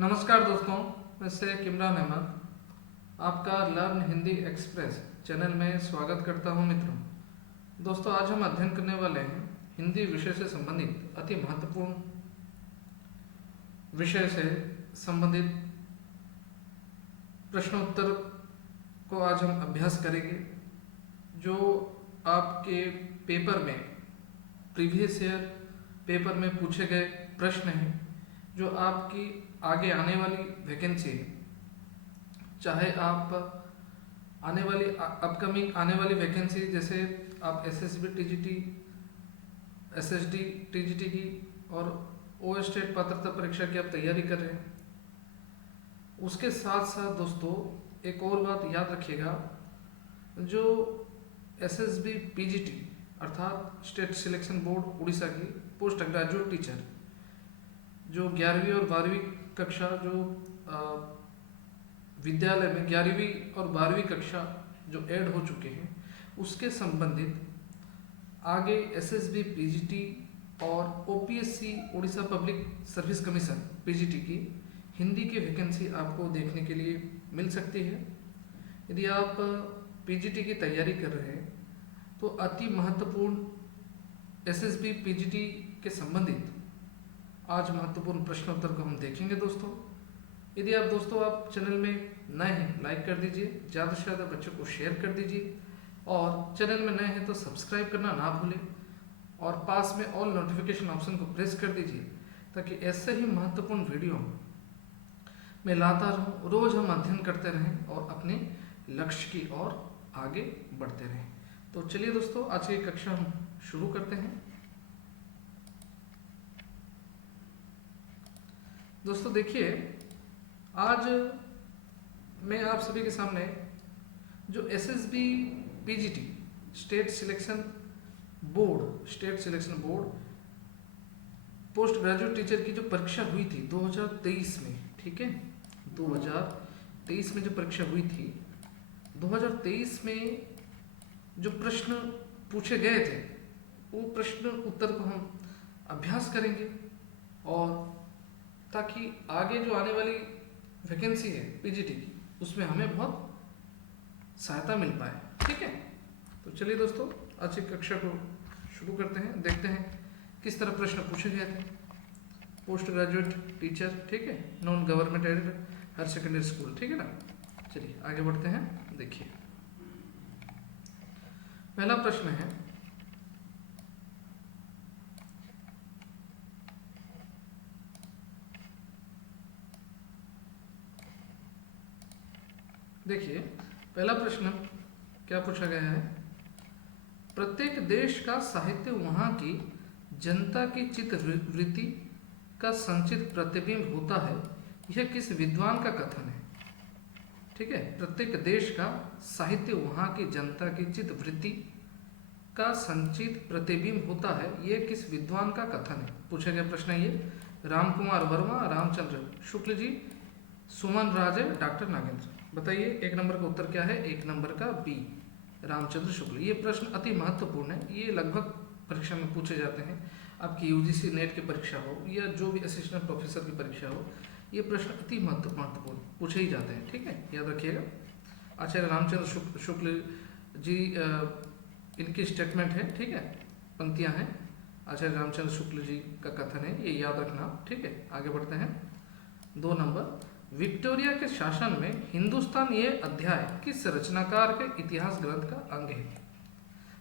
नमस्कार दोस्तों, मैं शेख इमरान अहमद आपका लर्न हिंदी एक्सप्रेस चैनल में स्वागत करता हूं। मित्रों, दोस्तों आज हम अध्ययन करने वाले हैं हिंदी विषय से संबंधित अति महत्वपूर्ण विषय से संबंधित प्रश्नोत्तर को आज हम अभ्यास करेंगे। जो आपके पेपर में प्रीवियस ईयर पेपर में पूछे गए प्रश्न हैं, जो आपकी आगे आने वाली वैकेंसी है, चाहे आप आने वाली अपकमिंग आने वाली वैकेंसी जैसे आप एसएसबी टीजीटी, एसएसडी टीजीटी की और ओ स्टेट पात्रता परीक्षा की आप तैयारी कर रहे हैं, उसके साथ साथ दोस्तों एक और बात याद रखिएगा। जो एसएसबी पीजीटी अर्थात स्टेट सिलेक्शन बोर्ड उड़ीसा की पोस्ट ग्रेजुएट टीचर जो 11वीं और 12वीं कक्षा जो विद्यालय में 11वीं और 12वीं कक्षा जो ऐड हो चुके हैं, उसके संबंधित आगे एसएसबी पीजीटी और OPSC Orissa public service commission PGT की हिंदी की वैकेंसी आपको देखने के लिए मिल सकती है। यदि आप पीजीटी की तैयारी कर रहे हैं तो अति महत्वपूर्ण एसएसबी पीजीटी के संबंधित आज महत्वपूर्ण प्रश्नोत्तर को हम देखेंगे। दोस्तों यदि आप चैनल में नए हैं, लाइक कर दीजिए, ज़्यादा से ज़्यादा बच्चों को शेयर कर दीजिए, और चैनल में नए हैं तो सब्सक्राइब करना ना भूलें, और पास में ऑल नोटिफिकेशन ऑप्शन को प्रेस कर दीजिए ताकि ऐसे ही महत्वपूर्ण वीडियो मैं लाता रहूँ, रोज़ हम अध्ययन करते रहें और अपने लक्ष्य की ओर आगे बढ़ते रहें। तो चलिए दोस्तों, आज की कक्षा हम शुरू करते हैं। दोस्तों देखिए, आज मैं आप सभी के सामने जो SSB PGT state selection board post graduate teacher की जो परीक्षा हुई थी 2023 में, ठीक है, 2023 में जो परीक्षा हुई थी, 2023 में जो प्रश्न पूछे गए थे वो प्रश्न उत्तर को हम अभ्यास करेंगे, और ताकि आगे जो आने वाली वैकेंसी है पीजीटी की, उसमें हमें बहुत सहायता मिल पाए। ठीक है, तो चलिए दोस्तों, आज की कक्षा को शुरू करते हैं। देखते हैं किस तरह प्रश्न पूछे गए थे। पोस्ट ग्रेजुएट टीचर, ठीक है, non government aided higher secondary school, ठीक है ना। चलिए आगे बढ़ते हैं। देखिए पहला प्रश्न है, देखिए पहला प्रश्न क्या पूछा गया है। प्रत्येक देश का साहित्य वहाँ की जनता की चित्त वृत्ति का संचित प्रतिबिंब होता है, यह किस विद्वान का कथन है। ठीक है, प्रत्येक देश का साहित्य वहाँ की जनता की चित्त वृत्ति का संचित प्रतिबिंब होता है, यह किस विद्वान का कथन है। पूछा गया प्रश्न है ये। रामकुमार वर्मा, रामचंद्र शुक्ल जी, सुमन राजे, डॉक्टर नागेंद्र। बताइए एक नंबर का उत्तर क्या है। एक नंबर का बी, रामचंद्र शुक्ल। ये प्रश्न अति महत्वपूर्ण है, ये लगभग परीक्षा में पूछे जाते हैं। आपकी यूजीसी नेट की परीक्षा हो या जो भी असिस्टेंट प्रोफेसर की परीक्षा हो, ये प्रश्न अति महत्वपूर्ण पूछे ही जाते हैं। ठीक है, याद रखिएगा। आचार्य रामचंद्र शुक्ल जी इनकी स्टेटमेंट है, ठीक है, पंक्तियां हैं, आचार्य रामचंद्र शुक्ल जी का कथन है, ये याद रखना। ठीक है, आगे बढ़ते हैं। 2 नंबर, विक्टोरिया के शासन में हिंदुस्तान ये अध्याय किस रचनाकार के इतिहास ग्रंथ का अंग है।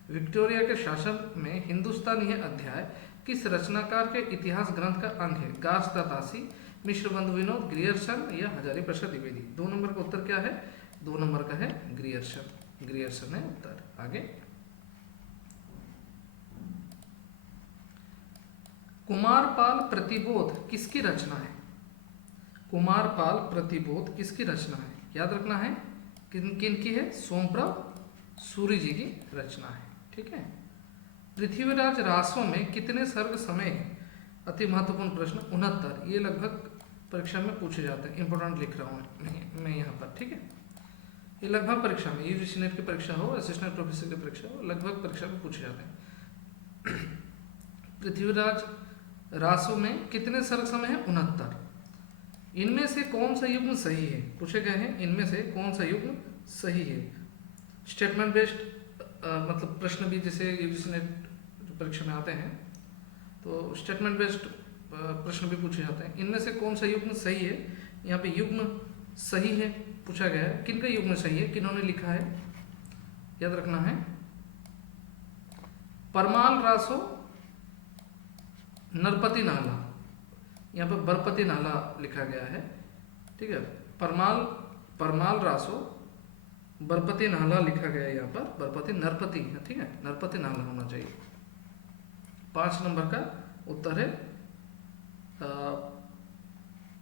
विक्टोरिया के शासन में हिंदुस्तान यह अध्याय किस रचनाकार के इतिहास ग्रंथ का अंग है। गार्ग्स दासी, मिश्र बंधु विनोद, ग्रियर्सन या हजारी प्रसाद द्विवेदी। 2 नंबर का उत्तर क्या है। 2 नंबर का है ग्रियर्सन है उत्तर। आगे, कुमारपाल प्रतिबोध किसकी रचना है। कुमारपाल प्रतिबोध किसकी रचना है, याद रखना है। किन की है। सोमप्रभ सूरी जी की रचना है। ठीक है। पृथ्वीराज रासों में कितने सर्ग समय है। अति महत्वपूर्ण प्रश्न 69। ये लगभग परीक्षा में पूछे जाते हैं, इंपॉर्टेंट लिख रहा हूँ मैं यहाँ पर। ठीक है, ये लगभग परीक्षा में, यूजीसी नेट की परीक्षा हो, असिस्टेंट प्रोफेसर की परीक्षा हो, लगभग परीक्षा में पूछे जाते हैं। पृथ्वीराज रासों में कितने सर्ग समय है। 69। इनमें से कौन सा युग्म सही है, पूछे गए हैं इनमें से कौन सा युग्म सही है। स्टेटमेंट बेस्ड मतलब प्रश्न भी जैसे यूजीसी नेट परीक्षा में आते हैं तो स्टेटमेंट बेस्ड प्रश्न भी पूछे जाते हैं। इनमें से कौन सा युग्म सही है, यहाँ पे युग्म सही है पूछा गया है। किन का युग्म सही है, किन्होंने लिखा है, याद रखना है। परमाल रासो नरपति नाला, यहाँ पर बरपति नाला लिखा गया है, ठीक है। परमाल रासो बरपति नाला लिखा गया है, यहाँ पर बरपति नरपति है, ठीक है, नरपति नाला होना चाहिए। 5 नंबर का उत्तर है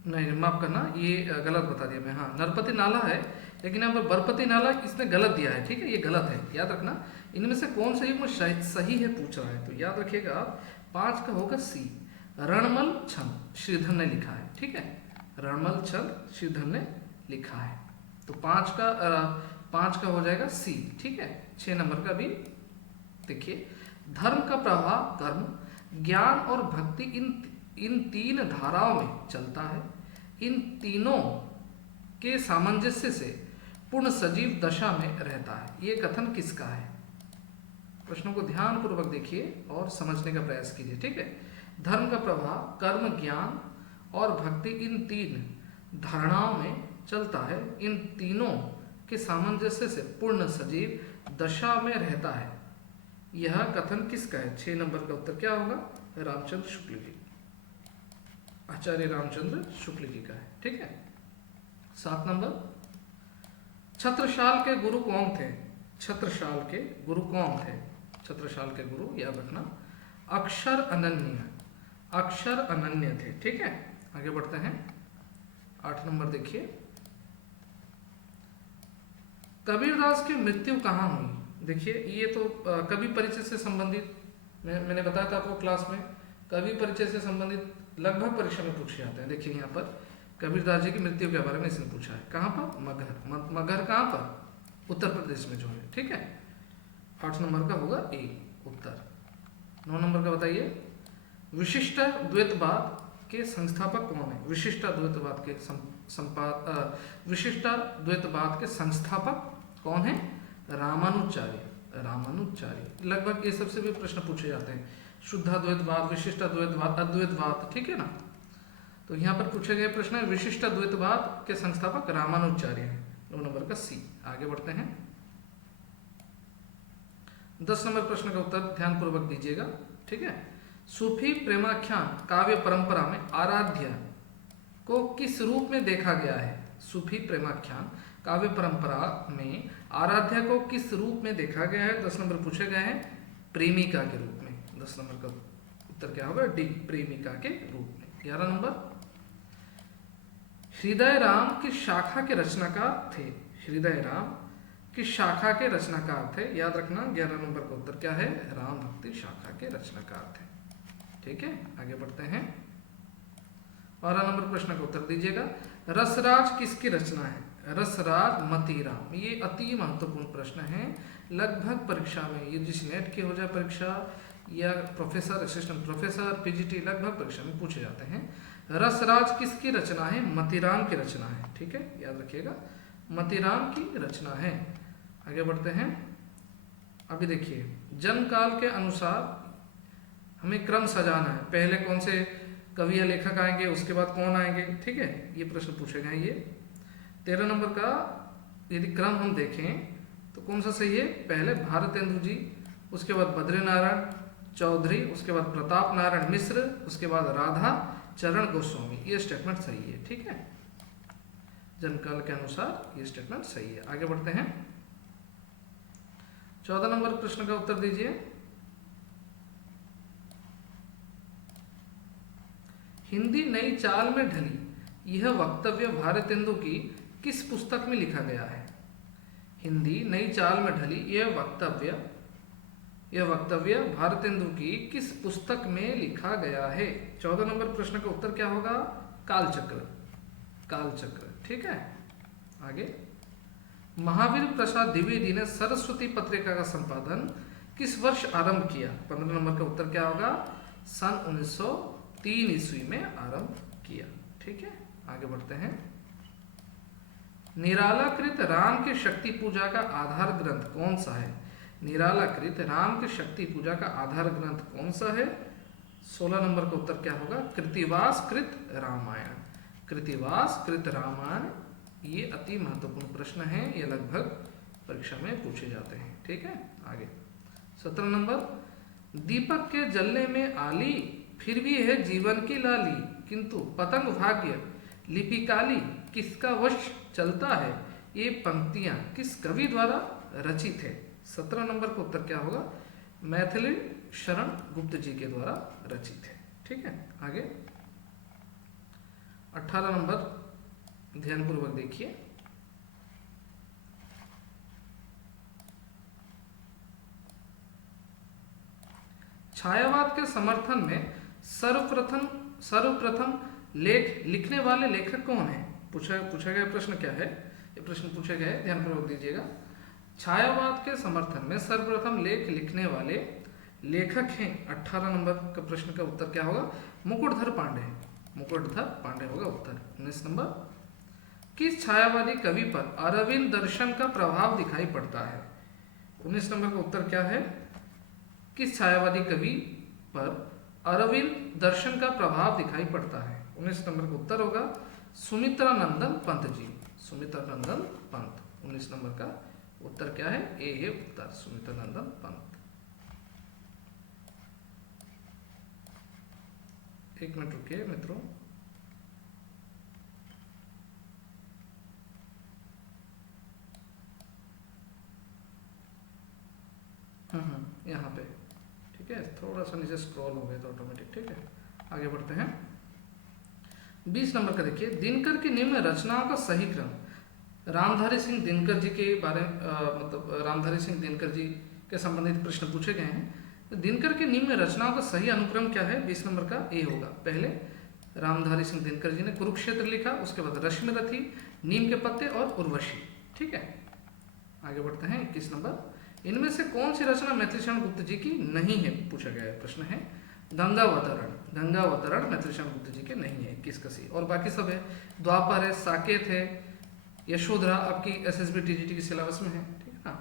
नहीं माफ करना, ये गलत बता दिया मैं, हाँ नरपति नाला है लेकिन यहाँ पर बरपति नाला इसने गलत दिया है, ठीक है, ये गलत है, याद रखना। इनमें से कौन सा युग्म सही है पूछ रहा है, तो याद रखिएगा आप 5 का होगा सी, रणमल छंद श्रीधर ने लिखा है, ठीक है, रणमल छंद श्रीधर ने लिखा है। तो 5 का हो जाएगा सी, ठीक है। 6 नंबर का भी देखिए, धर्म का प्रभाव कर्म ज्ञान और भक्ति इन 3 धाराओं में चलता है। इन तीनों के सामंजस्य से पूर्ण सजीव दशा में रहता है। ये कथन किसका है? प्रश्नों को ध्यान पूर्वक देखिए और समझने का प्रयास कीजिए, ठीक है। धर्म का प्रभाव कर्म ज्ञान और भक्ति इन 3 धारणाओं में चलता है। इन तीनों के सामंजस्य से पूर्ण सजीव दशा में रहता है। यह कथन किसका है? 6 नंबर का उत्तर क्या होगा? रामचंद्र शुक्ल जी, आचार्य रामचंद्र शुक्ल जी का है, ठीक है। 7 नंबर, छत्रसाल के गुरु कौन थे? छत्रसाल के गुरु कौन थे? छत्रसाल के गुरु याद रखना अक्षर अनन्य थे, ठीक है। आगे बढ़ते हैं, 8 नंबर देखिए, कबीरदास की मृत्यु कहाँ हुई? देखिए ये तो कवि परिचय से संबंधित मैंने बताया था आपको क्लास में, कवि परिचय से संबंधित लगभग परीक्षा में पूछे जाते हैं। देखिए यहाँ पर कबीरदास जी की मृत्यु के बारे में इसने पूछा है, कहाँ पर? मगहर। मगहर कहाँ पर? उत्तर प्रदेश में जो है, ठीक है। 8 नंबर का होगा ए उत्तर। 9 नंबर का बताइए, विशिष्ट द्वैतवाद के संस्थापक कौन है? विशिष्ट द्वैतवाद के संस्थापक कौन है? रामानुजाचार्य। लगभग ये सबसे भी प्रश्न पूछे जाते हैं, शुद्धाद्वैतवाद, विशिष्ट द्वैतवाद, अद्वैतवाद, ठीक है ना। तो यहाँ पर पूछे गए प्रश्न है विशिष्ट द्वैतवाद के संस्थापक रामानुजाचार्य है। 9 नंबर का सी। आगे बढ़ते हैं, 10 नंबर प्रश्न का उत्तर ध्यान पूर्वक दीजिएगा, ठीक है। सूफी प्रेमाख्यान काव्य परंपरा में आराध्य को किस रूप में देखा गया है? सूफी प्रेमाख्यान काव्य परंपरा में आराध्य को किस रूप में देखा गया है? 10 नंबर पूछे गए हैं प्रेमिका के रूप में। 10 नंबर का उत्तर क्या होगा? डी, प्रेमिका के रूप में। 11 नंबर, हृदय राम की शाखा के रचनाकार थे। हृदय राम की शाखा के रचनाकार थे, याद रखना। 11 नंबर का उत्तर क्या है? राम भक्ति शाखा के रचनाकार थे, ठीक है। आगे बढ़ते हैं, 12 नंबर प्रश्न का उत्तर दीजिएगा, रसराज किसकी रचना है? रसराज मतीराम। ये अति महत्वपूर्ण प्रश्न है, लगभग परीक्षा में यूजीसी नेट की हो जाए परीक्षा या प्रोफेसर, असिस्टेंट प्रोफेसर, पीजीटी, लगभग परीक्षा में पूछे जाते हैं। रसराज किसकी रचना है? मतीराम की रचना है, ठीक है, याद रखिएगा, मतीराम की रचना है। आगे बढ़ते हैं, अभी देखिए, जन्म काल के अनुसार हमें क्रम सजाना है, पहले कौन से कवि या लेखक आएंगे, उसके बाद कौन आएंगे, ठीक है, ये प्रश्न पूछे गए। ये 13 नंबर का यदि क्रम हम देखें तो कौन सा सही है? पहले भारतेंदु जी, उसके बाद बद्रीनारायण चौधरी, उसके बाद प्रताप नारायण मिश्र, उसके बाद राधा चरण गोस्वामी। ये स्टेटमेंट सही है, ठीक है, जन्मकाल के अनुसार ये स्टेटमेंट सही है। आगे बढ़ते हैं, 14 नंबर प्रश्न का उत्तर दीजिए, हिंदी नई चाल में ढली यह वक्तव्य भारतेंदु की किस पुस्तक में लिखा गया है? हिंदी नई चाल में ढली यह वक्तव्य भारतेंदु की किस पुस्तक में लिखा गया है? 14 नंबर प्रश्न का उत्तर क्या होगा? कालचक्र, ठीक है। आगे, महावीर प्रसाद द्विवेदी ने सरस्वती पत्रिका का संपादन किस वर्ष आरंभ किया? 15 नंबर का उत्तर क्या होगा? सन 1903 ईस्वी में आरंभ किया, ठीक है। आगे बढ़ते हैं। निरालाकृत राम के शक्ति पूजा का आधार ग्रंथ कौन सा है? निरालाकृत राम के शक्ति पूजा का आधार ग्रंथ कौन सा है? 16 नंबर का उत्तर क्या होगा? कृत्तिवास कृत रामायण। कृत्तिवास कृत रामायण, ये अति महत्वपूर्ण प्रश्न है, ये लगभग परीक्षा में पूछे जाते हैं। ठीक है, आगे 17 नंबर, दीपक के जलने में आली, फिर भी है जीवन की लाली, किंतु पतंग भाग्य लिपि काली, किसका वश चलता है? ये पंक्तियां किस कवि द्वारा रचित है? 17 नंबर का उत्तर क्या होगा? मैथिली शरण गुप्त जी के द्वारा रचित है। ठीक है, आगे 18 नंबर ध्यानपूर्वक देखिए। छायावाद के समर्थन में सर्वप्रथम लेख लिखने वाले लेखक कौन है? पूछा गया प्रश्न क्या है? ये प्रश्न पूछा गया है, ध्यानपूर्वक दीजिएगा। छायावाद के समर्थन में सर्वप्रथम लेख लिखने वाले लेखक हैं। 18 नंबर का प्रश्न का उत्तर क्या होगा? मुकुटधर पांडे। मुकुटधर पांडे होगा उत्तर। 19 नंबर, किस छायावादी कवि पर अरविंद दर्शन का प्रभाव दिखाई पड़ता है? 19 नंबर का उत्तर क्या है? किस छायावादी कवि पर अरविंद दर्शन का प्रभाव दिखाई पड़ता है? 19 नंबर का उत्तर होगा सुमित्रानंदन पंत जी। सुमित्रानंदन पंत। 19 नंबर का उत्तर क्या है? ए है उत्तर, सुमित्रानंदन पंत। एक मिनट रुकिए मित्रों। यहाँ पे ठीक है, थोड़ा सा नीचे स्क्रॉल हो गया था ऑटोमेटिक। ठीक है, आगे बढ़ते हैं। 20 नंबर का देखिए, दिनकर की निम्न रचनाओं का सही क्रम। रामधारी सिंह दिनकर जी के बारे मतलब रामधारी सिंह दिनकर जी के संबंधित प्रश्न पूछे गए हैं। तो दिनकर की निम्न रचनाओं का सही अनुक्रम क्या है? 20 नंबर का ए होगा। पहले रामधारी सिंह दिनकर जी ने कुरुक्षेत्र लिखा, उसके बाद रश्मिरथी, नीम के पत्ते और उर्वशी। ठीक है, आगे बढ़ते हैं। 21 नंबर, इनमें से कौन सी रचना मैथिलीशरण गुप्त जी की नहीं है? पूछा गया है, प्रश्न है। गंगावतरण। गंगावतरण मैथिलीशरण गुप्त जी के नहीं है, 21 का सी। और बाकी सब है। द्वापर है, साकेत है, यशोधरा आपकी एसएसबी टीजीटी की सिलेबस में है। ठीक है ना,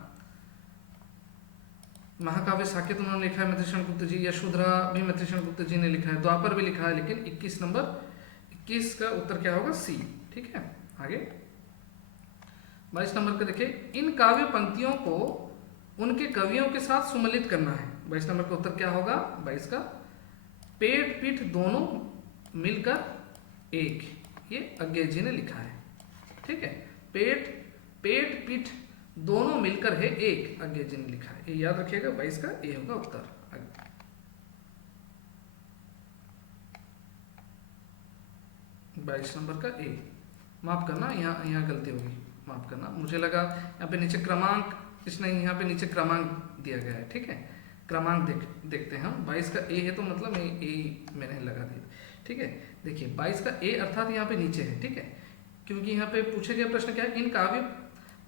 महाकाव्य साकेत उन्होंने लिखा है मैथिलीशरण गुप्त जी, यशोधरा भी मैथिलीशरण गुप्त जी ने लिखा है, द्वापर भी लिखा है, लेकिन 21 नंबर 21 का उत्तर क्या होगा? सी। ठीक है, आगे 22 नंबर का देखिए, इन काव्य पंक्तियों को उनके कवियों के साथ सुमेलित करना है। 22 नंबर का उत्तर क्या होगा? 22 का पेट पीठ दोनों मिलकर एक, ये अज्ञे जी ने लिखा है। ठीक है, पेट पीठ दोनों मिलकर है एक, अज्ञे जी ने लिखा है, ये याद रखिएगा। 22 का ए होगा उत्तर। 22 नंबर का ए। माफ करना, यहाँ गलती होगी, माफ करना। मुझे लगा यहाँ पे नीचे क्रमांक, इसने यहाँ पे नीचे क्रमांक दिया गया है। ठीक है, क्रमांक देखते हैं हम। 22 का ए है तो मतलब ए मैंने लगा दिया। ठीक है, देखिए 22 का ए अर्थात यहाँ पे नीचे है। ठीक है, क्योंकि यहाँ पे पूछे गए प्रश्न क्या है? इन काव्य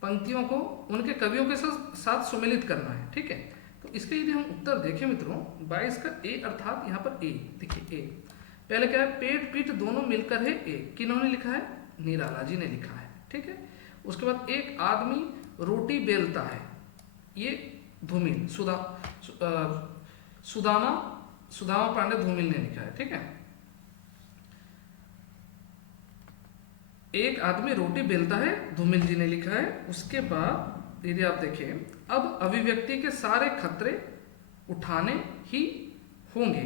पंक्तियों को उनके कवियों के साथ सुमेलित करना है। ठीक है, तो इसके यदि हम उत्तर देखें मित्रों, 22 का ए अर्थात यहाँ पर ए, देखिए ए पहले क्या है? पेट पीठ दोनों मिलकर है एक, किन्होंने लिखा है? निराला जी ने लिखा है। ठीक है, उसके बाद एक आदमी रोटी बेलता है, ये धूमिल सुदामा पांडे धूमिल ने लिखा है। ठीक है, एक आदमी रोटी बेलता है, धूमिल जी ने लिखा है। उसके बाद यदि आप देखें, अब अभिव्यक्ति के सारे खतरे उठाने ही होंगे,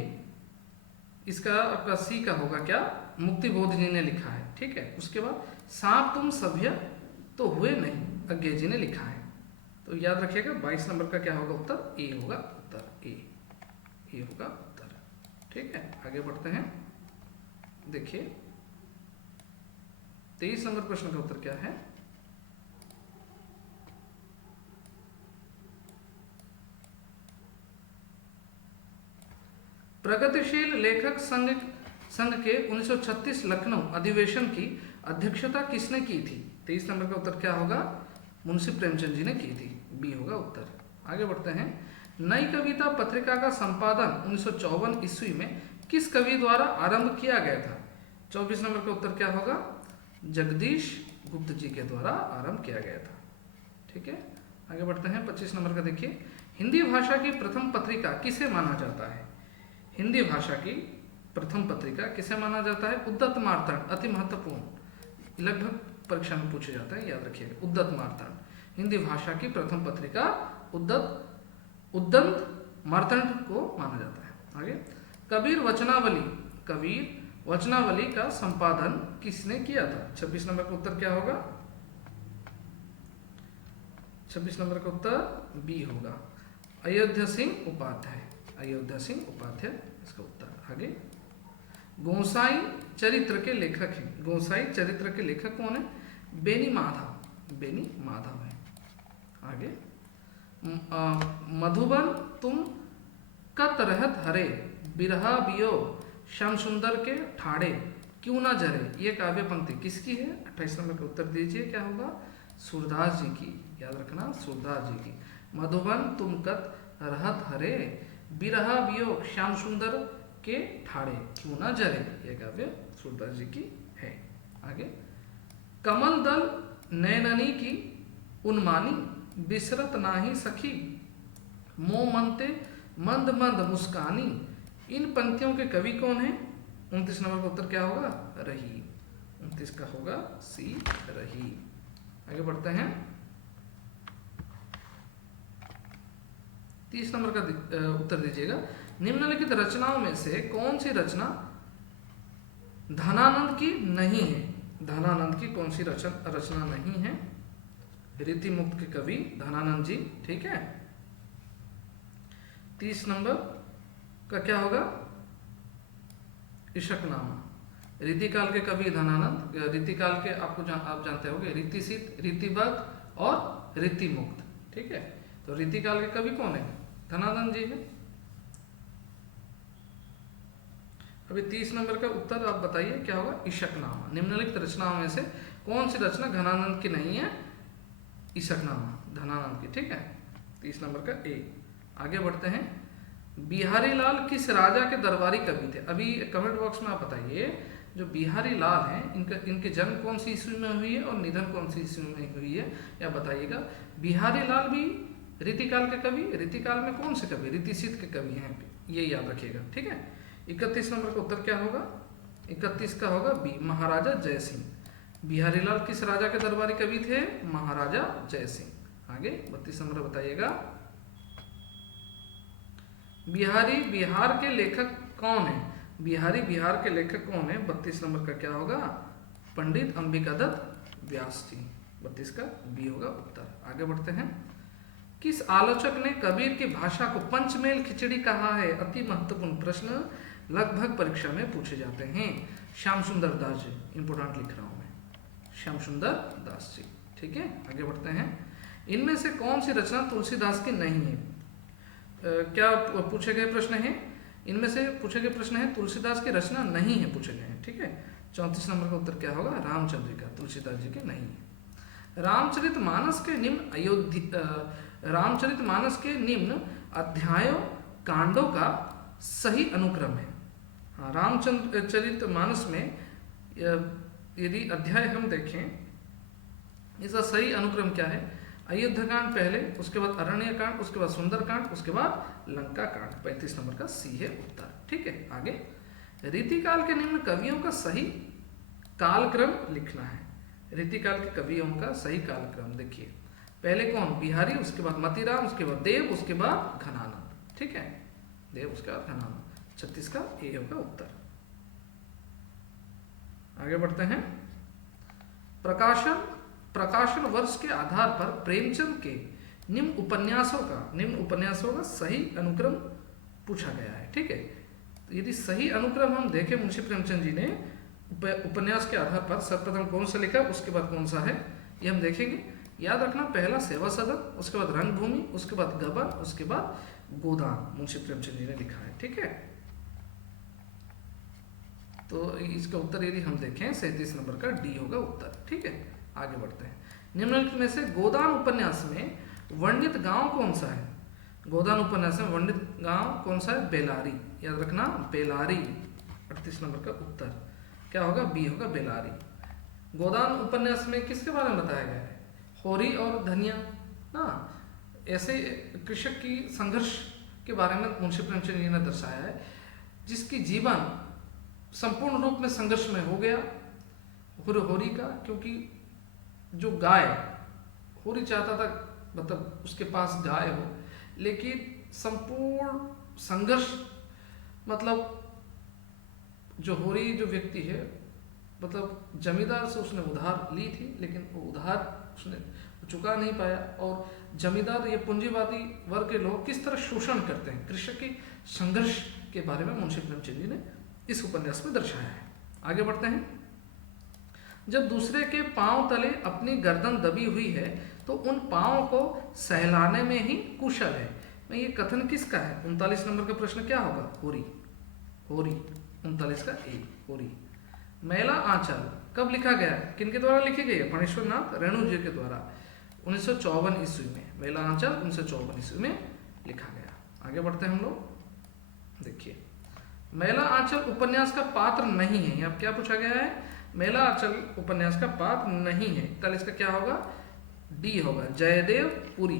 इसका आपका सी का होगा क्या? मुक्तिबोध जी ने लिखा है। ठीक है, उसके बाद सांप तुम सभ्य तो हुए नहीं, अज्ञे जी ने लिखा है। तो याद रखिएगा 22 नंबर का क्या होगा उत्तर? ए होगा उत्तर, ए होगा उत्तर। ठीक है, आगे बढ़ते हैं। देखिए 23 नंबर प्रश्न का उत्तर क्या है? प्रगतिशील लेखक संघ के 1936 लखनऊ अधिवेशन की अध्यक्षता किसने की थी? 23 नंबर का उत्तर क्या होगा? मुंशी प्रेमचंद जी ने की थी, बी होगा उत्तर। आगे बढ़ते हैं। नई कविता पत्रिका का संपादन 1954 ईस्वी में किस कवि द्वारा आरंभ किया गया था? 24 नंबर का उत्तर क्या होगा? जगदीश गुप्त जी के द्वारा आरंभ किया गया था। ठीक है, आगे बढ़ते हैं। 25 नंबर का देखिए, हिंदी भाषा की प्रथम पत्रिका किसे माना जाता है? हिंदी भाषा की प्रथम पत्रिका किसे माना जाता है? उद्दत मार्तंड। अति महत्वपूर्ण, लगभग परीक्षा में पूछे जाता है, याद रखिएगा। उद्दत मार्तंड हिंदी भाषा की प्रथम पत्रिका उद्दंत मार्तंड को माना जाता है। आगे, कबीर वचनावली का संपादन किसने किया था? 26 नंबर का उत्तर क्या होगा? 26 नंबर का उत्तर बी होगा, अयोध्या सिंह उपाध्याय। अयोध्या सिंह उपाध्याय इसका उत्तर। आगे, गोसाई चरित्र के लेखक हैं। गोसाई चरित्र के लेखक कौन है? बेनी माधव है। आगे, मधुबन तुम कत रहत हरे, बिरहा बियो श्याम सुंदर के ठाड़े, क्यों ना जरे, ये काव्य पंक्ति किसकी है? 28 नंबर का उत्तर दीजिए, क्या होगा? सूरदास जी की। याद रखना, सूरदास जी की। मधुबन तुम कत रहत हरे, बिरहा बियो श्याम सुंदर के ठाड़े, क्यों ना जरे, ये काव्य सूरदास जी की है। आगे, कमल दल नैननी की उन्मानी, बिसरत नाही सखी, मोह मनते मंद मंद मुस्कानी, इन पंक्तियों के कवि कौन है? 29 नंबर का उत्तर क्या होगा? रही। 29 का होगा सी, रही। आगे बढ़ते हैं। 30 नंबर का उत्तर दीजिएगा, निम्नलिखित रचनाओं में से कौन सी रचना धनानंद की नहीं है? धनानंद की कौन सी रचना नहीं है? रीति मुक्त के कवि धनानंद जी। ठीक है, 30 नंबर का क्या होगा? इशकनामा। रीतिकाल के कवि धनानंद। रीतिकाल के आप जानते होंगे, रीतिसित, रीतिबद्ध और रीतिमुक्त। ठीक है, तो रीतिकाल के कवि कौन है? धनानंद जी है। अभी 30 नंबर का उत्तर आप बताइए क्या होगा? इशकनामा। निम्नलिखित रचनाओं में से कौन सी रचना धनानंद की नहीं है? इशकनामा धनानंद की। ठीक है, 30 नंबर का ए। आगे बढ़ते हैं। बिहारी लाल किस राजा के दरबारी कवि थे? अभी कमेंट बॉक्स में आप बताइए, जो बिहारी लाल हैं इनके जन्म कौन सी ईस्वी में हुई है और निधन कौन सी ईस्वी में हुई है, या बताइएगा। बिहारी लाल भी रीतिकाल के कवि, रीतिकाल में कौन से कवि? रीतिसित के कवि हैं, ये याद रखिएगा। ठीक है, 31 नंबर का उत्तर क्या होगा? 31 का होगा बी, महाराजा जय सिंह। बिहारी लाल किस राजा के दरबारी कवि थे? महाराजा जय सिंह। आगे 32 नंबर बताइएगा, बिहारी बिहार के लेखक कौन है? बिहारी बिहार के लेखक कौन है? 32 नंबर का क्या होगा? पंडित अंबिकादत्त व्यास जी। 32 का बी होगा उत्तर। आगे बढ़ते हैं। किस आलोचक ने कबीर की भाषा को पंचमेल खिचड़ी कहा है? अति महत्वपूर्ण प्रश्न, लगभग परीक्षा में पूछे जाते हैं। श्याम सुंदर दास जी, इंपोर्टेंट लिख रहा हूं मैं, श्याम सुंदर दास जी। ठीक है, आगे बढ़ते हैं। इनमें से कौन सी रचना तुलसीदास की नहीं है? क्या पूछे गए प्रश्न है? इनमें से पूछे गए प्रश्न है तुलसीदास की रचना नहीं है, पूछे गए हैं। ठीक है, 34 नंबर का उत्तर क्या होगा? रामचंद्रिका तुलसीदास जी की नहीं है। रामचरितमानस के निम्न अध्यायों कांडों का सही अनुक्रम है। हाँ, रामचरितमानस में यदि अध्याय हम देखें, इसका सही अनुक्रम क्या है? अयोध्या कांड पहले, उसके बाद अरण्य कांड, उसके बाद सुंदर कांड, उसके बाद लंका कांड। 35 नंबर का सी है उत्तर। ठीक है, आगे, रीतिकाल के निम्न कवियों का सही कालक्रम लिखना है। रीतिकाल के कवियों का सही कालक्रम देखिए, पहले कौन? बिहारी, उसके बाद मतीराम, उसके बाद देव, उसके बाद घनानंद। ठीक है, देव उसके बाद घनानंद। 36 का ए होगा उत्तर। आगे बढ़ते हैं। प्रकाशन वर्ष के आधार पर प्रेमचंद के निम्न उपन्यासों का सही अनुक्रम पूछा गया है। ठीक है, तो यदि सही अनुक्रम हम देखें, मुंशी प्रेमचंद जी ने उपन्यास के आधार पर सर्वप्रथम कौन सा लिखा, उसके बाद कौन सा है, ये हम देखेंगे। याद रखना, पहला सेवा सदन, उसके बाद रंगभूमि, उसके बाद गबन, उसके बाद गोदान मुंशी प्रेमचंद जी ने लिखा है। ठीक है, तो इसका उत्तर यदि हम देखें 37 नंबर का डी होगा उत्तर। ठीक है, आगे बढ़ते हैं। निम्नलिखित में से गोदान उपन्यास में वर्णित गांव कौन सा है? गोदान उपन्यास में वर्णित गांव कौन सा है? बेलारी। याद रखना, बेलारी। 38 नंबर का उत्तर क्या होगा? बी होगा बेलारी। गोदान उपन्यास में किसके बारे में बताया गया है? होरी और धनिया ना। ऐसे कृषक की संघर्ष के बारे में मुंशी प्रेमचंद जी ने दर्शाया है, जिसकी जीवन संपूर्ण रूप में संघर्ष में हो गया होरी का, क्योंकि जो गाय, होरी चाहता था मतलब उसके पास गाय हो, लेकिन संपूर्ण संघर्ष मतलब जो होरी जो व्यक्ति है मतलब जमींदार से उसने उधार ली थी, लेकिन वो उधार उसने चुका नहीं पाया। और जमींदार ये पूंजीवादी वर्ग के लोग किस तरह शोषण करते हैं, कृषक के संघर्ष के बारे में मुंशी प्रेमचंद जी ने इस उपन्यास में दर्शाया है। आगे बढ़ते हैं। जब दूसरे के पांव तले अपनी गर्दन दबी हुई है तो उन पांव को सहलाने में ही कुशल है। मैं ये कथन किसका है? 39 नंबर का प्रश्न क्या होगा? होरी। होरी 39 का ए, होरी। मैला आंचल कब लिखा गया? किनके द्वारा लिखी गई है? फणेश्वर नाथ रेणु जी के द्वारा 1954 ईस्वी में। मैला आंचल 1954 ईस्वी में लिखा गया। आगे बढ़ते हैं हम लोग। देखिए, मैला आंचल उपन्यास का पात्र नहीं है। यहाँ क्या पूछा गया है? मैला आंचल उपन्यास का पात्र नहीं है। 41 का क्या होगा? डी होगा, जयदेव पुरी।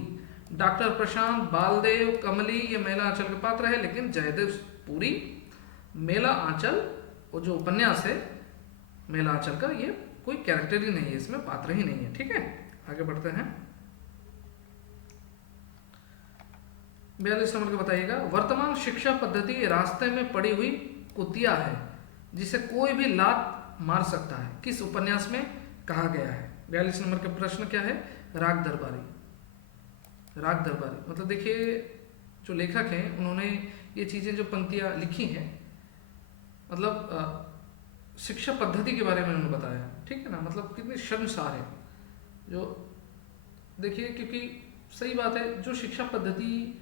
डॉक्टर प्रशांत, बालदेव, कमली ये मैला आंचल के पात्र है, लेकिन जयदेव पुरी मैला आंचल वो जो उपन्यास है मैला आंचल का, ये कोई कैरेक्टर ही नहीं है, इसमें पात्र ही नहीं है। ठीक है, आगे बढ़ते हैं। 42 नंबर का बताइएगा। वर्तमान शिक्षा पद्धति रास्ते में पड़ी हुई कुतिया है जिसे कोई भी लात मार सकता है, किस उपन्यास में कहा गया है? 42 नंबर का प्रश्न क्या है? राग दरबारी। राग दरबारी मतलब देखिए, जो लेखक हैं उन्होंने ये चीजें जो पंक्तियां लिखी हैं मतलब शिक्षा पद्धति के बारे में उन्होंने बताया। ठीक है ना, मतलब कितनी शर्मसार है। जो देखिए, क्योंकि सही बात है, जो शिक्षा पद्धति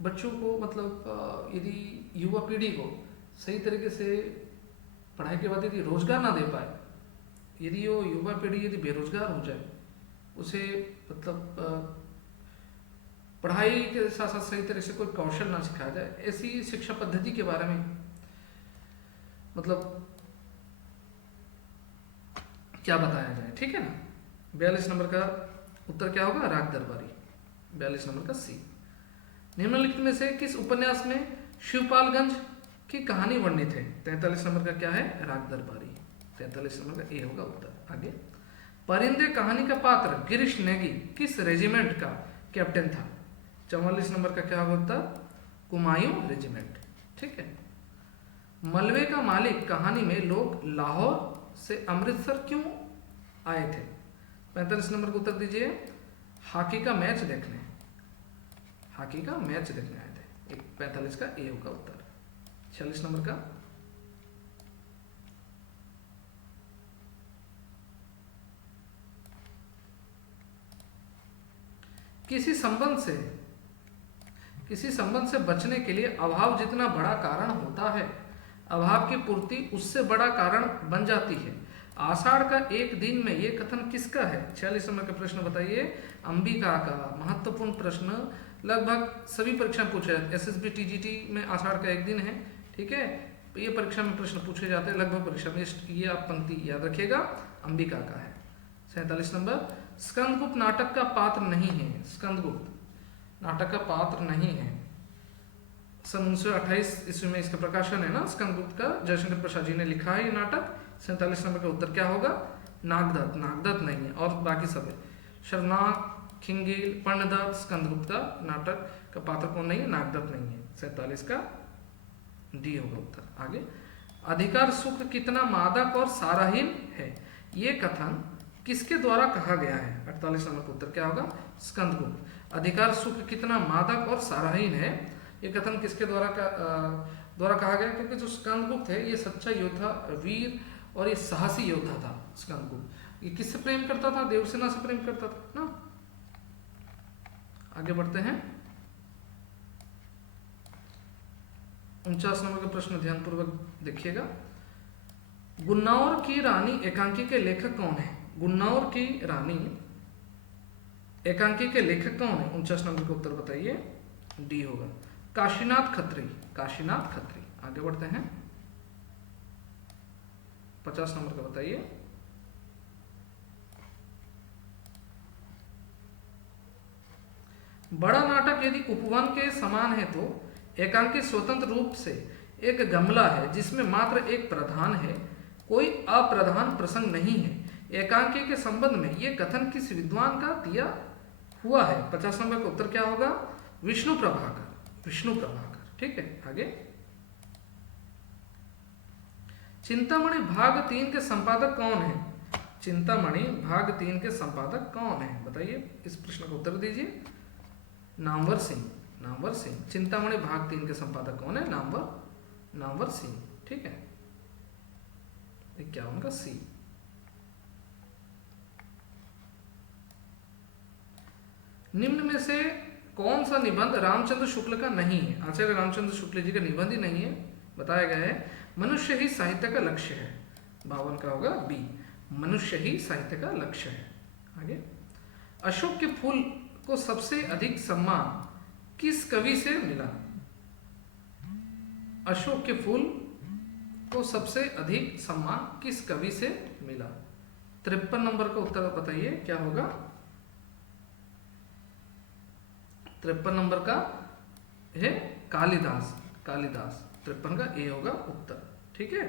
बच्चों को मतलब यदि युवा पीढ़ी को सही तरीके से पढ़ाई के बाद यदि रोजगार ना दे पाए, यदि वो युवा पीढ़ी यदि बेरोजगार हो जाए, उसे मतलब पढ़ाई के साथ साथ सही तरह से कोई कौशल ना सिखाया जाए, ऐसी शिक्षा पद्धति के बारे में मतलब क्या बताया जाए। ठीक है ना। 42 नंबर का उत्तर क्या होगा? राग दरबारी। 42 नंबर का सी। निम्नलिखित में से किस उपन्यास में शिवपालगंज की कहानी वर्णित है? 43 नंबर का क्या है? राग दरबारी। 43 नंबर का ए होगा उत्तर। आगे, परिंदे कहानी का पात्र गिरीश नेगी किस रेजिमेंट का कैप्टन था? 44 नंबर का क्या होगा उत्तर? कुमायूं रेजिमेंट। ठीक है। मलबे का मालिक कहानी में लोग लाहौर से अमृतसर क्यों आए थे? 45 नंबर का उत्तर दीजिए। हॉकी का मैच देखने। हॉकी का मैच देखने आए थे। 45 का ए होगा उत्तर। 46 नंबर का किसी संबंध से बचने के लिए अभाव जितना बड़ा कारण होता है, अभाव की पूर्ति उससे बड़ा कारण बन जाती है। आषाढ़ का एक दिन में ये कथन किसका है? 46 नंबर का प्रश्न बताइए। अंबिका का। महत्वपूर्ण प्रश्न, लगभग सभी परीक्षा में पूछे जाते हैं। एसएसबी टीजीटी में आषाढ़ का एक दिन है। ठीक है, ये परीक्षा में प्रश्न पूछे जाते हैं लगभग परीक्षा में। ये आप पंक्ति याद रखिएगा, अंबिका का है। 47 नंबर, स्कंदगुप्त नाटक का पात्र नहीं है। स्कंदगुप्त नाटक का पात्र नहीं है। सन 1928 ईस्वी में इसका प्रकाशन है ना, स्कंदगुप्त का। जयशंकर प्रसाद जी ने लिखा है ये नाटक। 47 नंबर का उत्तर क्या होगा? नागदत्त। नागदत्त नहीं है, और बाकी सब है। शर्नाक, खिंगेल, पर्णदत्त, स्कंदगुप्त का नाटक का पात्र कौन नहीं है? नागदत्त नहीं है। 47 का डी होगा उत्तर। आगे, अधिकार सुख कितना मादक और साराहीन है, ये कथन किसके द्वारा कहा गया है? 48 नंबर का उत्तर क्या होगा? स्कंदगुप्त। अधिकार सुख कितना मादक और साराहीन है, ये कथन किसके द्वारा कहा गया? क्योंकि जो स्कंदगुप्त है ये सच्चा योद्धा, वीर और ये साहसी योद्धा था। स्कंदगुप्त ये किससे प्रेम करता था? देवसेना से प्रेम करता था ना। आगे बढ़ते हैं। 49 नंबर का प्रश्न ध्यानपूर्वक देखिएगा। गुन्नौर की रानी एकांकी के लेखक कौन है? गुन्नौर की रानी एकांकी के लेखक कौन है? 49 नंबर का उत्तर बताइए। डी होगा, काशीनाथ खत्री। काशीनाथ खत्री। आगे बढ़ते हैं। 50 नंबर का बताइए। बड़ा नाटक यदि उपवन के समान है तो एकांकी स्वतंत्र रूप से एक गमला है जिसमें मात्र एक प्रधान है, कोई अप्रधान प्रसंग नहीं है। एकांकी के संबंध में ये कथन किस विद्वान का दिया हुआ है? 50 नंबर का उत्तर क्या होगा? विष्णु प्रभाकर। विष्णु प्रभाकर। ठीक है, आगे। चिंतामणि भाग 3 के संपादक कौन है? चिंतामणि भाग 3 के संपादक कौन है? बताइए, इस प्रश्न का उत्तर दीजिए। नामवर सिंह। नामवर सिंह। चिंतामणि भाग 3 के संपादक कौन है? नामवर सिंह। ठीक है, 51 का सी। निम्न में से कौन सा निबंध रामचंद्र शुक्ल का नहीं है? आचार्य रामचंद्र शुक्ल जी का निबंध ही नहीं है, बताया गया है मनुष्य ही साहित्य का लक्ष्य है। 52 का होगा बी, मनुष्य ही साहित्य का लक्ष्य है। आगे। अशोक के फूल को सबसे अधिक सम्मान किस कवि से मिला? अशोक के फूल को सबसे अधिक सम्मान किस कवि से मिला? 53 नंबर का उत्तर बताइए क्या होगा? 53 नंबर का है कालिदास। कालिदास। 53 का ए होगा उत्तर। ठीक है,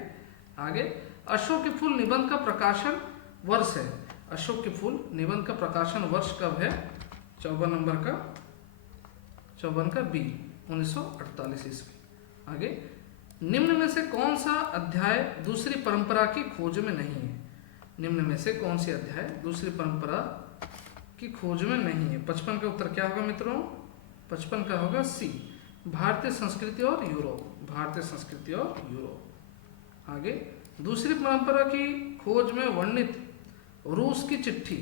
आगे। अशोक के फूल निबंध का प्रकाशन वर्ष है। अशोक के फूल निबंध का प्रकाशन वर्ष कब है? 54 नंबर का, 54 का बी, 1948 ईस्वी। आगे। निम्न में से कौन सा अध्याय दूसरी परंपरा की खोज में नहीं है? निम्न में से कौन सी अध्याय दूसरी परंपरा की खोज में नहीं है? 55 का उत्तर क्या होगा मित्रों? 55 का होगा सी, भारतीय संस्कृति और यूरोप। भारतीय संस्कृति और यूरोप। आगे। दूसरी परंपरा की खोज में वर्णित रूस की चिट्ठी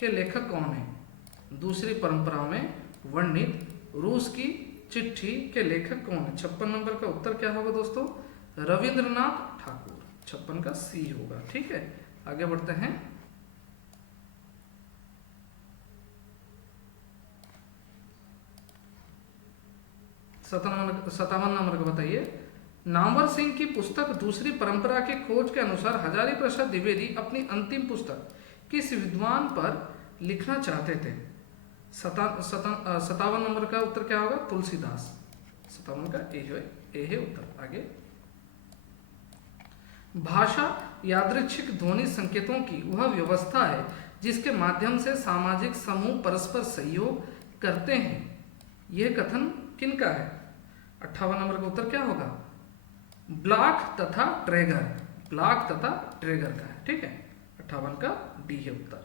के लेखक कौन है? दूसरी परंपरा में वर्णित रूस की चिट्ठी के लेखक कौन है? 56 नंबर का उत्तर क्या होगा दोस्तों? रविंद्रनाथ ठाकुर। 56 का सी होगा। ठीक है, आगे बढ़ते हैं। 57 नंबर का बताइए। नामवर सिंह की पुस्तक दूसरी परंपरा की खोज के अनुसार हजारी प्रसाद द्विवेदी अपनी अंतिम पुस्तक किस विद्वान पर लिखना चाहते थे? 57 नंबर का उत्तर क्या होगा? तुलसीदास। 57 का ए है उत्तर। आगे। भाषा यादृच्छिक ध्वनि संकेतों की वह व्यवस्था है जिसके माध्यम से सामाजिक समूह परस्पर सहयोग करते हैं। यह कथन किनका है? 58 नंबर का उत्तर क्या होगा? ब्लॉक तथा ट्रेगर। ब्लॉक तथा ट्रेगर का है। ठीक है, 58 का डी है उत्तर।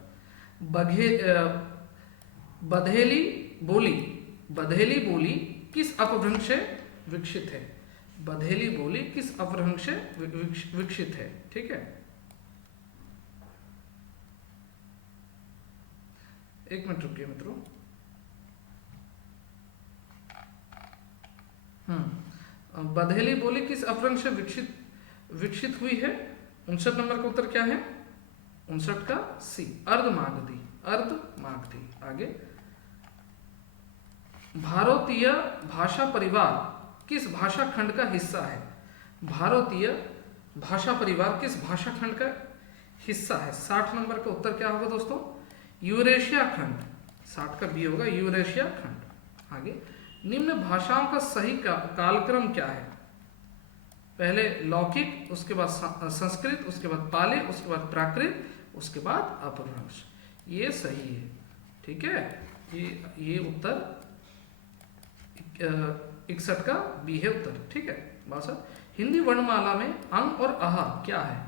बधेली बोली। बधेली बोली किस अपभ्रंश से विकसित है? बधेली बोली किस अपभ्रंश से विकसित है? ठीक है, एक मिनट रुकिए मित्रों। बधेली बोली किस अपभ्रंश से विकसित हुई है? 59 नंबर का उत्तर क्या है? 59 का सी, अर्धमागधी। अर्धमागधी। आगे। भारतीय भाषा परिवार किस भाषा खंड का हिस्सा है? भारतीय भाषा परिवार किस भाषा खंड का हिस्सा है? 60 नंबर का उत्तर क्या होगा दोस्तों? यूरेशिया खंड। 60 का बी होगा, यूरेशिया खंड। आगे। निम्न भाषाओं का सही कालक्रम क्या है? पहले लौकिक, उसके बाद संस्कृत, उसके बाद पाली, उसके बाद प्राकृत, उसके बाद अपभ्रंश। ये सही है। ठीक है, ये उत्तर 61 का बी है उत्तर। ठीक है, 62। हिंदी वर्णमाला में अंग और आह क्या है?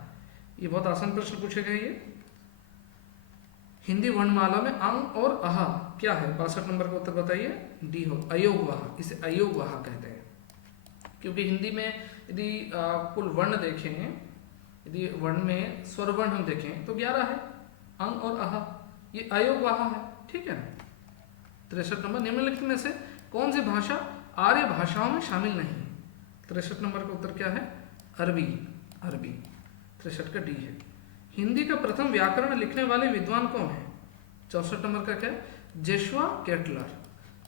ये बहुत आसान प्रश्न पूछे गए। ये हिंदी वर्णमाला में अंग और आह क्या है? 62 नंबर का उत्तर बताइए। डी हो, अयोगवाह। इसे अयोगवाह कहते हैं, क्योंकि हिंदी में यदि कुल वर्ण देखें, यदि वर्ण में स्वर वर्ण हम देखें तो 11 है, अंग और आह, ये अयोगवाह है। ठीक है। 63 नंबर, निम्नलिखित में से कौन सी भाषा आर्य भाषाओं में शामिल नहीं है? 63 नंबर का उत्तर क्या है? अरबी। अरबी। 63 का डी है। हिंदी का प्रथम व्याकरण लिखने वाले विद्वान कौन है? 64 नंबर का क्या है? जेशुआ केटलर।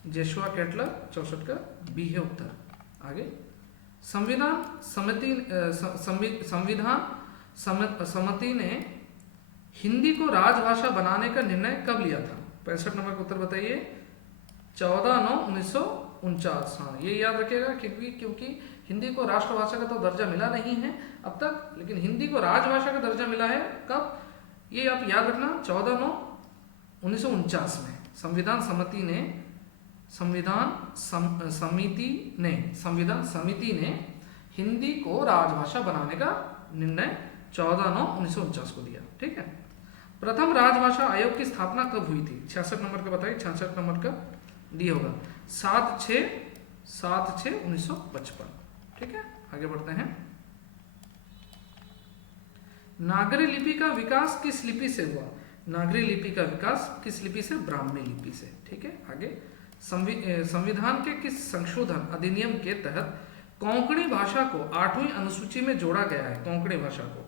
जेशुआ केटलर। 64 का बी है उत्तर। आगे। संविधान समिति ने हिंदी को राजभाषा बनाने का निर्णय कब लिया था? 65 नंबर का उत्तर बताइए। 14/9/1949। हाँ, ये याद रखिएगा क्योंकि हिंदी को राष्ट्रभाषा का तो दर्जा मिला नहीं है अब तक, लेकिन हिंदी को राजभाषा का दर्जा मिला है कब, ये आप याद रखना, 14/9/1949 में संविधान समिति ने हिंदी को राजभाषा बनाने का निर्णय 14/9/1949 को दिया। ठीक है। प्रथम राजभाषा आयोग की स्थापना कब हुई थी? 66 नंबर का बताइए, 66 नंबर का डी होगा 7/6/1955। ठीक है, आगे बढ़ते हैं। नागरी लिपि का विकास किस लिपि से हुआ? नागरी लिपि का विकास किस लिपि से? ब्राह्मी लिपि से। ठीक है, आगे। संविधान के किस संशोधन अधिनियम के तहत कोंकणी भाषा को 8वीं अनुसूची में जोड़ा गया है? कोंकणी भाषा को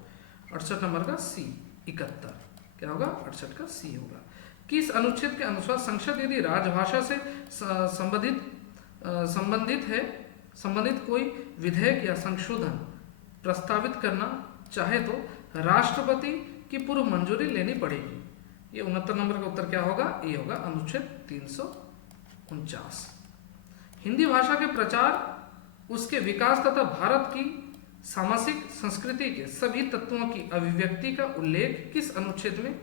68 नंबर का सी 71, क्या होगा? 68 का सी होगा। किस अनुच्छेद के अनुसार संसद यदि राजभाषा से संबंधित कोई विधेयक या संशोधन प्रस्तावित करना चाहे तो राष्ट्रपति की पूर्व मंजूरी लेनी पड़ेगी? ये 69 नंबर का उत्तर क्या होगा? ये होगा अनुच्छेद 349। हिंदी भाषा के प्रचार, उसके विकास तथा भारत की सामाजिक संस्कृति के सभी तत्वों की अभिव्यक्ति का उल्लेख किस अनुच्छेद में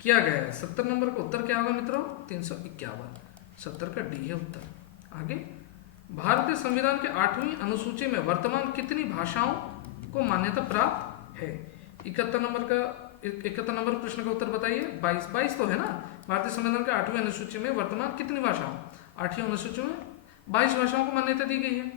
किया गया है? 70 नंबर का उत्तर क्या होगा मित्रों? 351। 70 का डी है उत्तर। आगे। भारतीय संविधान के 8वीं अनुसूची में वर्तमान कितनी भाषाओं को मान्यता प्राप्त है? 71 नंबर प्रश्न का उत्तर बताइए। 22 तो है ना। भारतीय संविधान के 8वीं अनुसूची में वर्तमान कितनी भाषाओं? 8वीं अनुसूची में 22 भाषाओं को मान्यता दी गई है।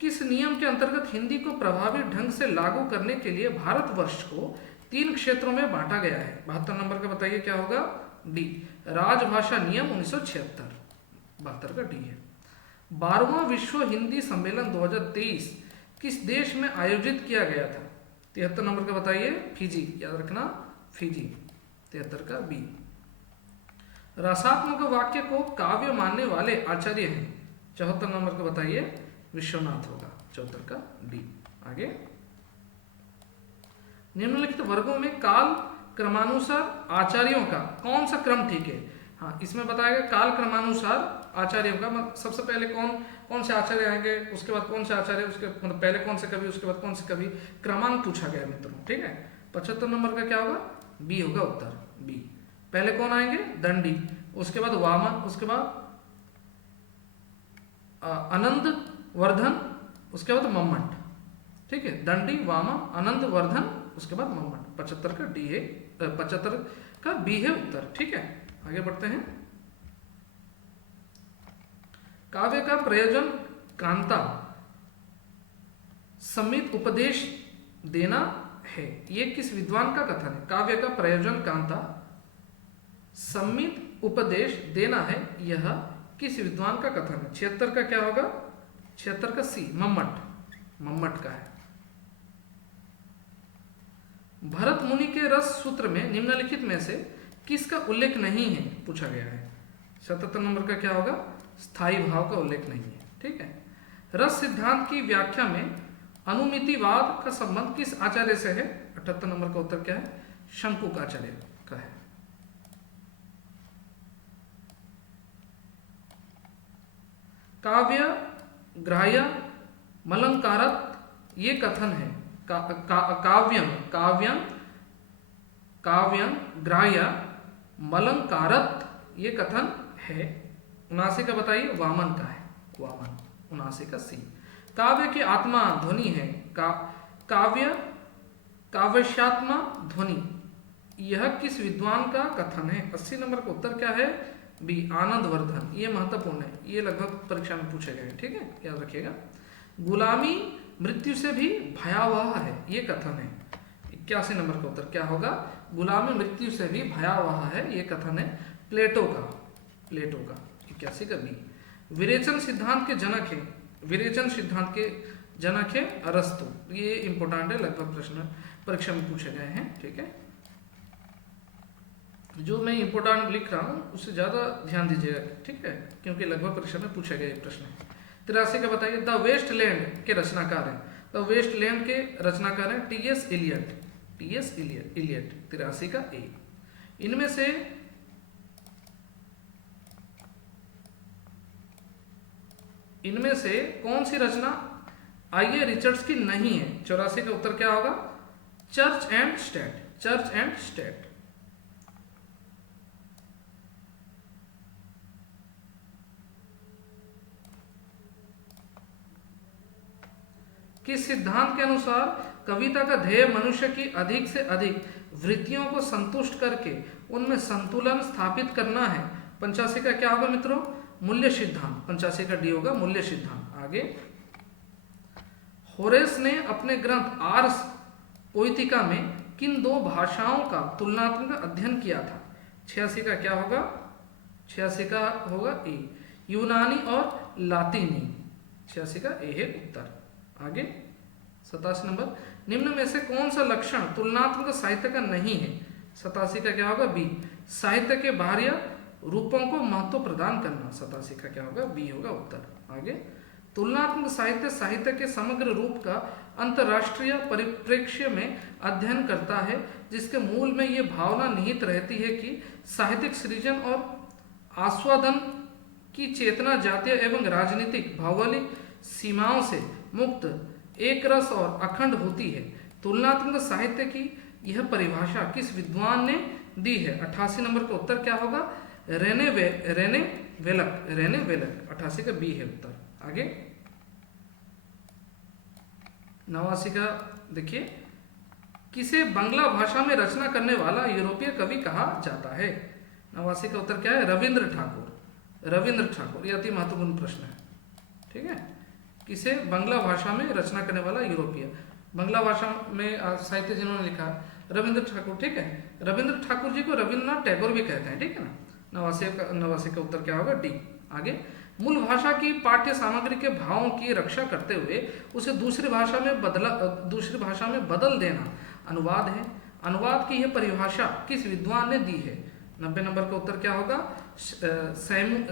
किस नियम के अंतर्गत हिंदी को प्रभावी ढंग से लागू करने के लिए भारतवर्ष को 3 क्षेत्रों में बांटा गया है? 72 नंबर का बताइए क्या होगा? डी राजभाषा नियम 1976। 72 का डी है। 12वां विश्व हिंदी सम्मेलन 2023 किस देश में आयोजित किया गया था? 73 नंबर का बताइए। फिजी, याद रखना, फिजी। 73 का बी। रसात्मक वाक्य को काव्य मानने वाले आचार्य हैं? 74 नंबर का बताइए। विश्वनाथ होगा। 74 का डी। आगे। निम्नलिखित वर्गों में काल क्रमानुसार आचार्यों का कौन सा क्रम ठीक है? हाँ, इसमें बताएगा काल क्रमानुसार आचार्यों का, सबसे पहले कौन से आचार्य आएंगे, उसके बाद कौन से आचार्य, उसके मतलब पहले कौन से कवि, उसके बाद कौन से कवि, क्रमांक पूछा गया मित्रों। ठीक है। 75 नंबर का क्या होगा? बी होगा उत्तर, बी। पहले कौन आएंगे? दंडी, उसके बाद वामन, उसके बाद आनंद वर्धन, उसके बाद मम्मट। ठीक है, दंडी, वामन, आनंद वर्धन, उसके बाद मम्मट। 75 का डी है, 75 का बी है उत्तर। ठीक है, आगे बढ़ते हैं। काव्य का प्रयोजन कांता समित उपदेश देना है, ये किस विद्वान का कथन है? काव्य का प्रयोजन कांता समित उपदेश देना है, यह किस विद्वान का कथन है? 76 का क्या होगा? 76 का सी मम्मट का है। भरत मुनि के रस सूत्र में निम्नलिखित में से किसका उल्लेख नहीं है? पूछा गया है। 77 नंबर का क्या होगा? स्थायी भाव का उल्लेख नहीं है। ठीक है। रस सिद्धांत की व्याख्या में अनुमितिवाद का संबंध किस आचार्य से है? 78 नंबर का उत्तर क्या है? शंकुक आचार्य का है। काव्य ग्राह्य मलंकारत ये कथन है। काव्यं ग्राह्य मलंकारत ये कथन है। 79 का बताइए। वामन का है, वामन। 79 का सी। काव्य की आत्मा ध्वनि है, काव्यात्मा ध्वनि, यह किस विद्वान का कथन है? 80 नंबर का उत्तर क्या है? बी आनंद वर्धन। ये महत्वपूर्ण है, ये लगभग परीक्षा में पूछे गए। ठीक है, याद रखिएगा। गुलामी मृत्यु से भी भयावह है, ये कथन है। 81 नंबर का उत्तर क्या होगा? गुलामी मृत्यु से भी भयावह है, ये कथन है प्लेटो का। 81 का बी। विरेचन सिद्धांत के जनक है, विरेचन सिद्धांत के जनक है अरस्तु। ये इंपॉर्टेंट है, लगभग प्रश्न परीक्षा में पूछे गए हैं। ठीक है, जो मैं इंपॉर्टेंट लिख रहा हूँ उससे ज़्यादा ध्यान दीजिएगा। ठीक है, क्योंकि लगभग परीक्षा में पूछे गए प्रश्न। 83 का बताइए। द वेस्ट लैंड के रचनाकार हैं? द वेस्ट लैंड के रचनाकार हैं टी.एस. इलियट। 83 का ए। इनमें से इनमें से कौन सी रचना आईए रिचर्ड्स की नहीं है? 84 का उत्तर क्या होगा? Church and state. Church and state. किस सिद्धांत के अनुसार कविता का ध्येय मनुष्य की अधिक से अधिक वृत्तियों को संतुष्ट करके उनमें संतुलन स्थापित करना है? 85 का क्या होगा मित्रों? मूल्य सिद्धांत। 85 का डी होगा मूल्य सिद्धांत। आगे, होरेस ने अपने ग्रंथ आर्स पोइटिका में किन दो भाषाओं का तुलनात्मक अध्ययन किया था? 86 का क्या होगा? 86 का होगा ए, यूनानी और लातीनी। 86 का ए है उत्तर। आगे 87 नंबर, निम्न में से कौन सा लक्षण तुलनात्मक साहित्य का नहीं है? 87 का क्या होगा? बी, साहित्य के बाह्य रूपों को महत्व प्रदान करना। 87 का क्या होगा? बी होगा उत्तर। आगे, तुलनात्मक साहित्य साहित्य के समग्र रूप का अंतर्राष्ट्रीय परिप्रेक्ष्य में अध्ययन करता है, जिसके मूल में ये भावना निहित रहती है कि साहित्यिक सृजन और आस्वादन की चेतना जातीय एवं राजनीतिक भौगोलिक सीमाओं से मुक्त, एक रस और अखंड होती है। तुलनात्मक साहित्य की यह परिभाषा किस विद्वान ने दी है? 88 नंबर का उत्तर क्या होगा? रेने वेलक। रेने वेलक। 88 का बी है उत्तर। आगे 89 का देखिए, किसे बांग्ला भाषा में रचना करने वाला यूरोपीय कवि कहा जाता है? 89 का उत्तर क्या है? रविंद्र ठाकुर। रविंद्र ठाकुर, यह अति महत्वपूर्ण प्रश्न है। ठीक है, किसे बांग्ला भाषा में रचना करने वाला यूरोपीय? बांग्ला भाषा में साहित्य जिन्होंने लिखा, रविंद्र ठाकुर। ठीक है, रविंद्र ठाकुर जी को रविंद्रनाथ टैगोर भी कहते हैं। ठीक है ना। 89 का उत्तर क्या होगा? डी। आगे, मूल भाषा की पाठ्य सामग्री के भावों की रक्षा करते हुए उसे दूसरी भाषा में बदल देना अनुवाद है। अनुवाद की यह परिभाषा किस विद्वान ने दी है? 90 नंबर का उत्तर क्या होगा?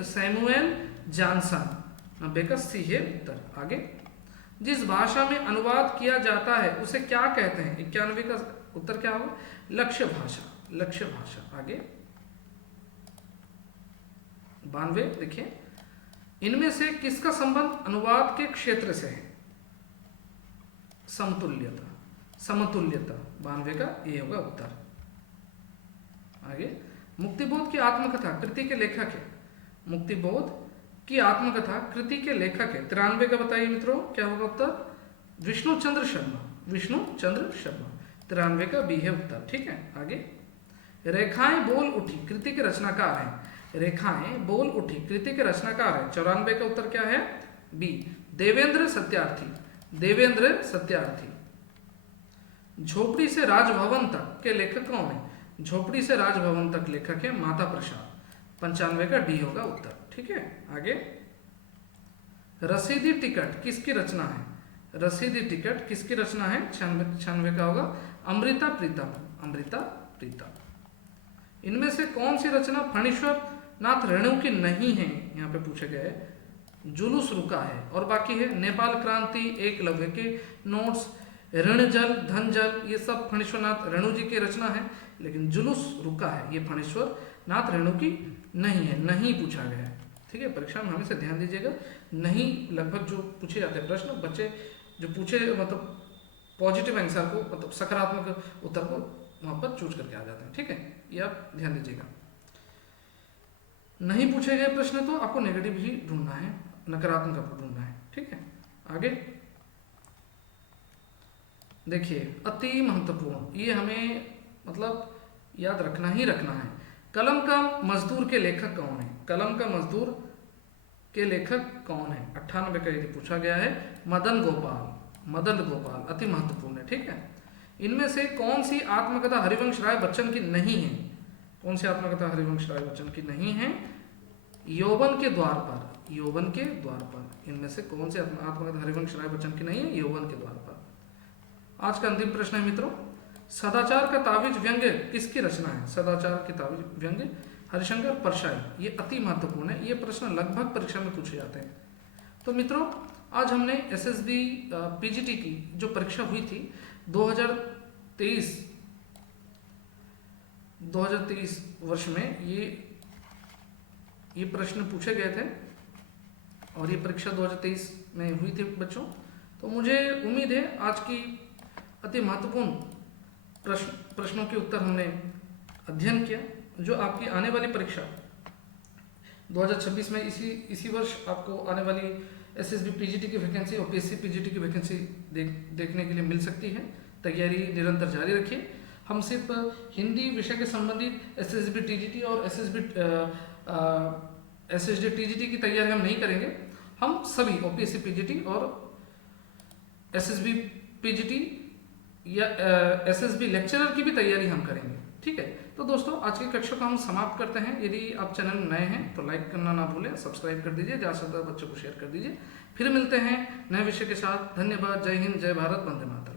Samuel Johnson. 90 का सी है उत्तर। आगे, जिस भाषा में अनुवाद किया जाता है उसे क्या कहते हैं? 91 का उत्तर क्या होगा? लक्ष्य भाषा। लक्ष्य भाषा। आगे 92 देखिए, इनमें से किसका संबंध अनुवाद के क्षेत्र से है? समतुल्यता। समतुल्यता। 92 का ये होगा उत्तर। आगे, मुक्तिबोध की आत्मकथा कृति के लेखक है। मुक्तिबोध की आत्मकथा कृति के लेखक है। 93 का बताइए मित्रों, क्या होगा उत्तर? विष्णु चंद्र शर्मा। विष्णु चंद्र शर्मा। 93 का बी है उत्तर। ठीक है। आगे, रेखाएं बोल उठी कृति के रचनाकार हैं। रेखाएं बोल उठी कृति के रचनाकार है। 94 का उत्तर क्या है? बी, देवेंद्र सत्यार्थी। देवेंद्र सत्यार्थी। झोपड़ी से राजभवन तक के लेखक कौन है? झोपड़ी से राजभवन तक लेखक है माता प्रसाद। 95 का डी होगा उत्तर। ठीक है। आगे, रसीदी टिकट किसकी रचना है? रसीदी टिकट किसकी रचना है? 96 का होगा अमृता प्रीतम। अमृता प्रीतम। इनमें से कौन सी रचना फणीश्वर नाथ रेणु की नहीं है? यहाँ पे पूछे गए। जुलूस रुका है और बाकी है नेपाल क्रांति, एकलव्य के नोट्स, ऋण जल, धन जल, ये सब फणीश्वर नाथ रेणु जी की रचना है। लेकिन जुलूस रुका है ये फणीश्वर नाथ रेणु की नहीं है। नहीं पूछा गया है। ठीक है, परीक्षा में हमेशा ध्यान दीजिएगा। नहीं लगभग जो पूछे जाते हैं प्रश्न, बच्चे जो पूछे मतलब पॉजिटिव आंसर को, मतलब सकारात्मक उत्तर को वहां पर चूज करके आ जाते हैं। ठीक है, ये आप ध्यान दीजिएगा। नहीं पूछे गए प्रश्न तो आपको नेगेटिव ही ढूंढना है, नकारात्मक आपको ढूंढना है। ठीक है। आगे देखिए, अति महत्वपूर्ण, ये हमें मतलब याद रखना ही रखना है। कलम का मजदूर के लेखक कौन है? कलम का मजदूर के लेखक कौन है? 98 का यदि पूछा गया है, मदन गोपाल। मदन गोपाल अति महत्वपूर्ण है। ठीक है। इनमें से कौन सी आत्मकथा हरिवंश राय बच्चन की नहीं है? कौन सी आत्मकथा हरिवंश राय बच्चन की नहीं है? यौवन के द्वार पर। यौवन के द्वार पर। इनमें से कौन सी आत्मकथा हरिवंश राय बच्चन की नहीं है? यौवन के द्वार पर। आज का अंतिम प्रश्न है मित्रों, सदाचार का ताबिज व्यंग्य किसकी रचना है? सदाचार की ताबिज व्यंग्य हरिशंकर परशाई। ये अति महत्वपूर्ण है। ये प्रश्न लगभग परीक्षा में पूछे जाते हैं। तो मित्रों, आज हमने एसएसबी पीजीटी की जो परीक्षा हुई थी 2023 वर्ष में, ये प्रश्न पूछे गए थे। और ये परीक्षा 2023 में हुई थी बच्चों। तो मुझे उम्मीद है आज की अति महत्वपूर्ण प्रश्नों के उत्तर हमने अध्ययन किया, जो आपकी आने वाली परीक्षा 2026 में इसी वर्ष आपको आने वाली एसएसबी पीजीटी की वैकेंसी और पीएससी पीजीटी की वैकेंसी देखने के लिए मिल सकती है। तैयारी निरंतर जारी रखिए। हम सिर्फ हिंदी विषय के संबंधित एसएसबी टीजीटी और एसएसडी टीजीटी की तैयारी हम नहीं करेंगे। हम सभी ओपीएससी पीजीटी और एसएसबी पीजीटी या एसएसबी लेक्चरर की भी तैयारी हम करेंगे। ठीक है, तो दोस्तों आज की कक्षा को हम समाप्त करते हैं। यदि आप चैनल में नए हैं तो लाइक करना ना भूलें, सब्सक्राइब कर दीजिए, ज़्यादा से ज़्यादा बच्चों को शेयर कर दीजिए। फिर मिलते हैं नए विषय के साथ। धन्यवाद। जय हिंद, जय भारत, वंदे मातरम।